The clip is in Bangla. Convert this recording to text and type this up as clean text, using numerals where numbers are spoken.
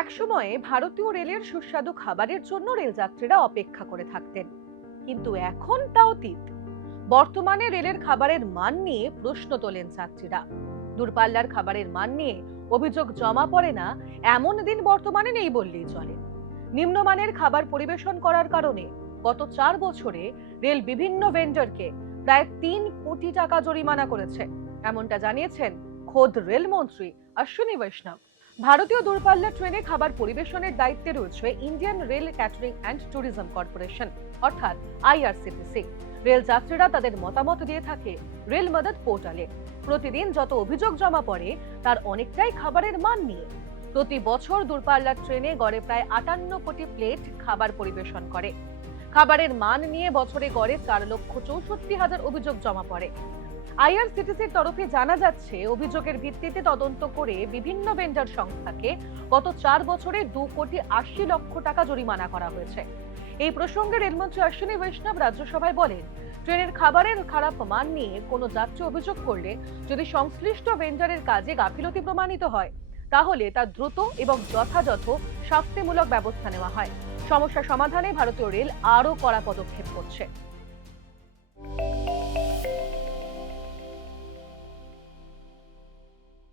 একসময়ে ভারতীয় রেলের সুস্বাদু খাবারের জন্য রেলযাত্রীরা অপেক্ষা করে থাকতেন, কিন্তু এখন তা অতীত। বর্তমানে রেলের খাবারের মান নিয়ে প্রশ্ন তোলেন যাত্রীরা। দূরপাল্লার খাবারের মান নিয়ে অভিযোগ জমা পড়ে না এমন দিন বর্তমানে নেই বললেই চলে। নিম্নমানের খাবার পরিবেশন করার কারণে গত 4 বছরে রেল বিভিন্ন ভেন্ডরকে প্রায় 3 কোটি টাকা জরিমানা করেছে, এমনটা জানিয়েছেন খোদ রেলমন্ত্রী অশ্বিনী বৈষ্ণব। ভারতীয় দূরপাল্লা ট্রেনে খাবার পরিবেশনের দায়িত্বে রয়েছে Indian rail catering and tourism corporation, অর্থাৎ আইআরসিটিসি। রেল যাত্রীরা তাদের মতামত দিয়ে থাকে রেল মদদ পোর্টালে। প্রতিদিন যত অভিযোগ জমা পড়ে তার অনেকটাই খাবারের মান নিয়ে। প্রতি বছর দূরপাল্লার ট্রেনে গড়ে প্রায় 58 কোটি প্লেট খাবার পরিবেশন করে। খাবারের মান নিয়ে বছরে গড়ে 4,64,000 অভিযোগ জমা পড়ে। আইআরসিটিসির তরফে জানা যাচ্ছে, অভিযোগের ভিত্তিতে তদন্ত করে বিভিন্ন ভেন্ডর সংস্থাকে গত 4 বছরে 2,80,00,000 টাকা জরিমানা করা হয়েছে। এই প্রসঙ্গে রেলমন্ত্রী অশ্বিনী বৈষ্ণব রাজ্যসভায় বলেন, ট্রেনের খাবারের খারাপ মান নিয়ে কোনো যাত্রী অভিযোগ করলে যদি সংশ্লিষ্ট ভেন্ডরের কাজে গাফিলতি প্রমাণিত হয়, তাহলে তা দ্রুত এবং যথাযথ শাস্তিমূলক ব্যবস্থা নেওয়া হয়। সমস্যা সমাধানে ভারতীয় রেল আরও কড়া পদক্ষেপ করছে।